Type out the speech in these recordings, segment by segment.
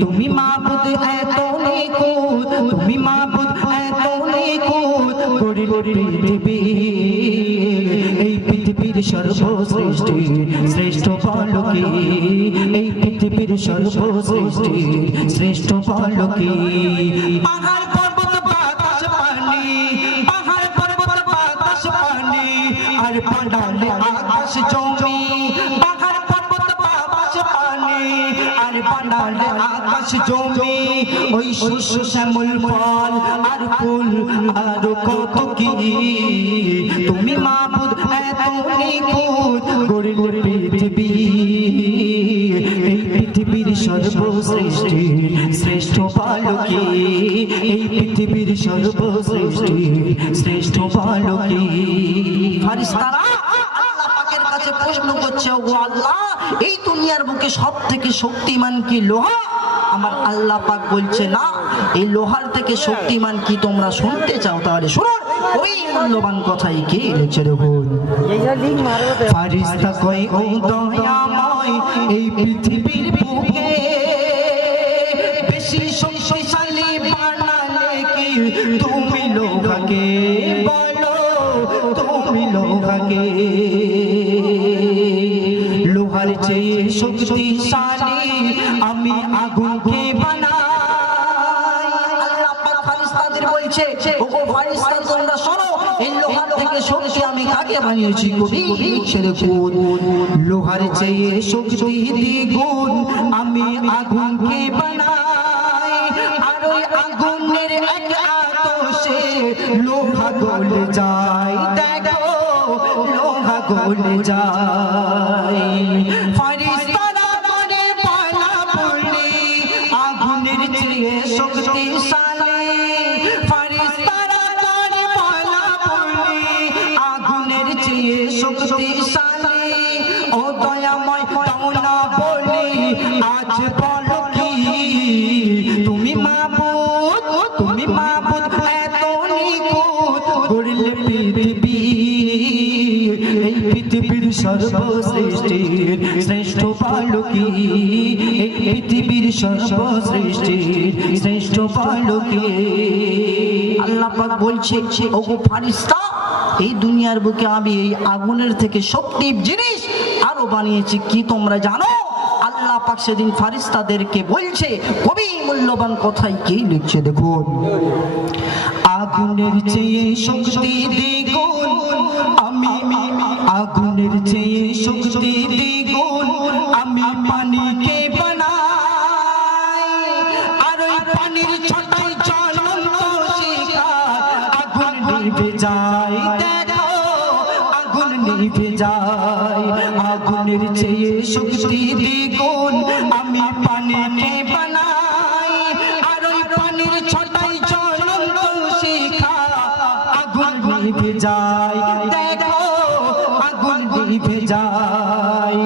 তুমি মাবুদ এত নিখুঁত, তুমি মাবুদ এত নিখুঁত, গড়িল পৃথিবী। এই পৃথিবীর সর্বসৃষ্টি শ্রেষ্ঠ বলো কি? এই পৃথিবীর সর্বসৃষ্টি শ্রেষ্ঠ বলো কি? পাহাড় পর্বত বাতাস পানি, পাহাড় পর্বত বাতাস পানি, আর পান্ডালে আকাশ জমি। পাহাড় পর্বত বাতাস পানি, আর পান্ডালে আকাশ জমি। ওই শস্য শ্যামল ফল আর ফুল আর কত কি? তুমি মাবুদ এত নিখুঁত, গড়িল পৃথিবী। এই পৃথিবীর সর্বসৃষ্টি শ্রেষ্ঠ বলো কি? এই পৃথিবীর সর্বসৃষ্টি শ্রেষ্ঠ বলো কি? ফারিস্তারা আল্লাহ পাকের কাছে প্রশ্ন করছে, ও আল্লাহ, এই দুনিয়ার বুকে সবথেকে শক্তিমান কি লোহা? আমার আল্লাহ পাক বলছে, না, এই লোহার থেকে শক্তিমান কি তোমরা শুনতে চাও? তাহলে শুনুন ওই মূল্যবান কথাই কি লিখছে দেখুন। ফারিস্তা কই, ও দয়াময়, এই পৃথিবীর বুকে বেশি শক্তিশালী বানালে কি তুমি লোহাকে? বলো তুমি লোহাকে। লোহার চেয়ে শক্তিশালী আমি আগুনকে বানাই। আল্লাহ পাক ফারিস্তাদের বলছে, ওগো ফারিস্তা তোমরা শোনো, এই লোহার থেকে শক্তি আমি কাকে বানিয়েছি? কবি লিখছে দেখুন, লোহার চেয়ে শক্তি দ্বিগুণ আমি আগুনকে বানাই। আর ওই আগুনের এক আতশে লোহা গলে যায়। দেখো লোহা গলে যায়। ফারিস্তারা করে পালা পড়লি আগুনের চেয়ে শক্তিশালী। ফারিস্তারা করে পালা পড়লি আগুনের চেয়ে শক্তিশালী। ও দয়াময় তাও না বলি আজ বলো কি? তুমি মাবুদ, তুমি মাবুদ এত নিখুঁত, গড়িল পৃথিবী। এই পৃথিবীর সর্বসৃষ্টির শ্রেষ্ঠ বলো কি? এই পৃথিবীর সর্বসৃষ্টির শ্রেষ্ঠ বলো কি? আল্লাহ পাক বলছে, ওগো ফারিস্তা, এই দুনিয়ার বুকে আমি এই আগুনের থেকে শক্তি জিনিস আরো বানিয়েছি, কি তোমরা জানো? আল্লাহ পাক সেদিন ফারিস্তাদেরকে বলছে, কবি মূল্যবান কথাই কি লিখছে দেখুন। আগুনের চেয়ে শক্তি দ্বিগুণ আমি, আগুনের চেয়ে শক্তি দ্বিগুণ আমি পানিকে বানাই। আর ওই পানির ছটায় জ্বলন্ত শিখা আগুন নিভে যায়। দেখো আগুন নিভে যায়। আগুনের চেয়ে শক্তি দ্বিগুণ আমি পানিকে বানাই। আর ওই পানির ছটায় জ্বলন্ত শিখা আগুন নিভে যায়। দেখো আগুন নিভে যায়।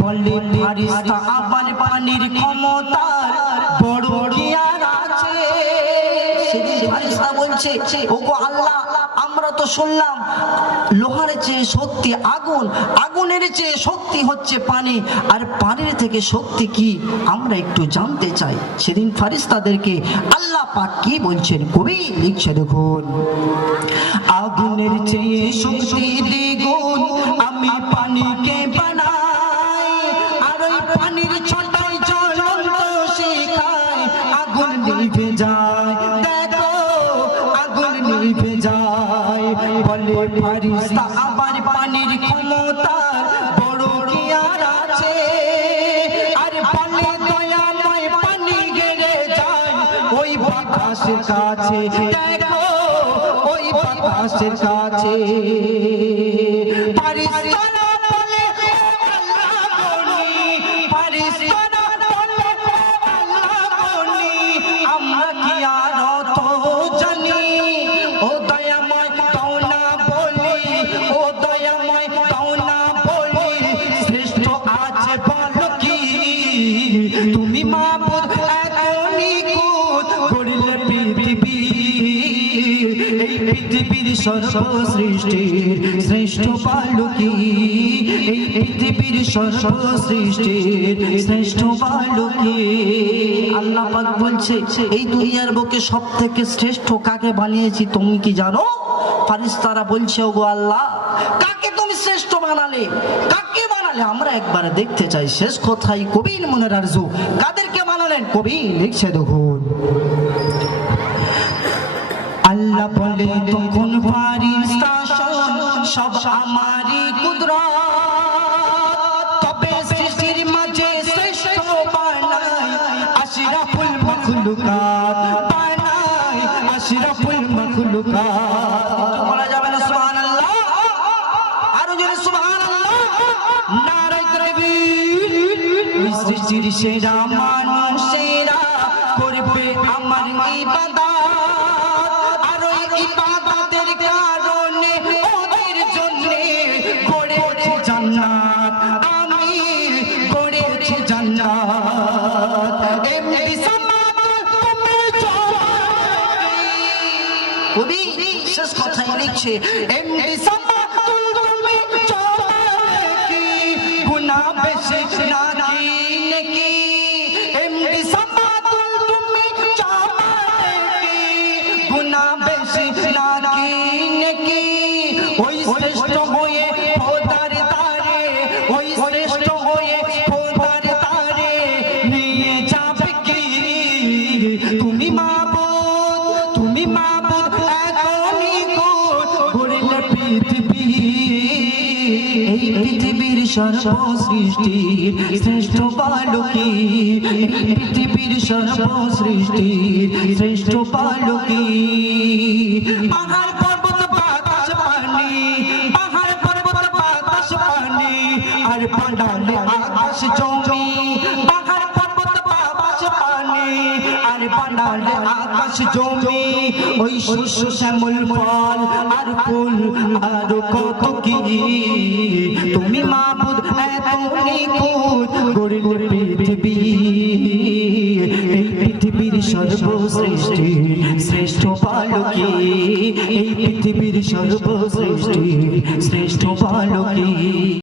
বলে ফারিস্তা আবার পানির ক্ষমতার বড় কি আর আছে? সেদিন ফারিস্তা বলছে, ওগো আল্লাহ, আমরা তো শুনলাম লোহার চেয়ে শক্তি আগুন, আগুনের চেয়ে শক্তি হচ্ছে পানি, আর পানির থেকে শক্তি কি আমরা একটু জানতে চাই। সেদিন ফারিস্তাদেরকে আল্লাহ পাক কি বলছেন, কবি লিখছে দেখুন। আগুনের চেয়ে শক্তি দ্বিগুণ আমি পানিকে বানাই। আর ওই পানির ছটায় জ্বলন্ত শিখায় আগুন নিভে যায়। দেখো আগুন নিভে যায়। বলে ফারিস্তা আবার পানির ক্ষমতা বড় কি আর আছে? আর বলে দয়াময় পানি গেড়ে যায় ওই বাতাসের কাছে। দেখো ওই বাতাসের কাছে। ফারিস্তারা বলে আল্লাহ গনি, ফারিস্তারা বলে আল্লাহ গনি, আমরা কি আর অত জানি? ও দয়াময় তাও না বলি, ও দয়াময় তাও না বলি, শ্রেষ্ঠ আছে বলো কি? তুমি মাবুদ এত নিখুঁত, গড়িল পৃথিবী। এই পৃথিবীর সর্বসৃষ্টির শ্রেষ্ঠ বালকী, এই পৃথিবীর সর্বসৃষ্টির শ্রেষ্ঠ বালকী। আল্লাহ পাক বলছে এই দুনিয়ার বুকে সবথেকে শ্রেষ্ঠ কাকে বানিয়েছি তুমি কি জানো? ফারিস্তারা বলছে ওগো আল্লাহ, কাকে তুমি শ্রেষ্ঠ বানালে, কাকে বানালে আমরা একবার দেখতে চাই। শেষ কথাই কবির মনের আরজু, কাদেরকে বানালেন? কবি লিখছে দেখুন, আল্লাহ বলে তখন ফারিস্তা সব আমারই কুদরত, তবে সৃষ্টির মাঝে শ্রেষ্ঠ বানাই আশরাফুল মাখলুকাত, বানাই আশরাফুল মাখলুকাত। বলা যাবে না সুবহানাল্লাহ? আরো জোরে সুবহানাল্লাহ, নারায়ে তাকবীর। ওই সৃষ্টির সেরা মানুষেরা করবে আমার ইবাদত, ইবাদতের কারণে ওদের জন্য গড়েছি জান্নাত, আমি গড়েছি জান্নাত। এমনি সামাদ তুমি কবি শেষ কথাই লিখছে, এমনি সামাদ তুমি কি গুনাহ বেশি নাকি নাকি, এমনি সামাদ তুমি কি গুনাহ বেশি নাকি নাকি। ওই শ্রেষ্ঠ হয়ে খোদার দারে, ওই শ্রেষ্ঠ হয়ে খোদার দারে নিয়ে যাবে কি তুমি মাবুদ, তুমি মাবুদ এখনই গড়লে পৃথিবী, এই পৃথিবীর সর্বসৃষ্টির শ্রেষ্ঠ বালকী, এই পৃথিবীর সর্বসৃষ্টির শ্রেষ্ঠ বালকী। পাহাড় পর্বত বাতাস পানি, পাহাড় পর্বত বাতাস পানি আর পান্ডালে আকাশ জমি, পাহাড় পর্বত বাতাস পানি আর পান্ডালে আকাশ জমি। ওই শস্য শ্যামল ফল আর ফুল আর কত কি, তুমি মাবুদ এত নিখুঁত গড়লে পৃথিবী, এই পৃথিবীর সর্বসৃষ্টির শ্রেষ্ঠ বালকী, এই পৃথিবীর সর্বসৃষ্টির শ্রেষ্ঠ বালকী।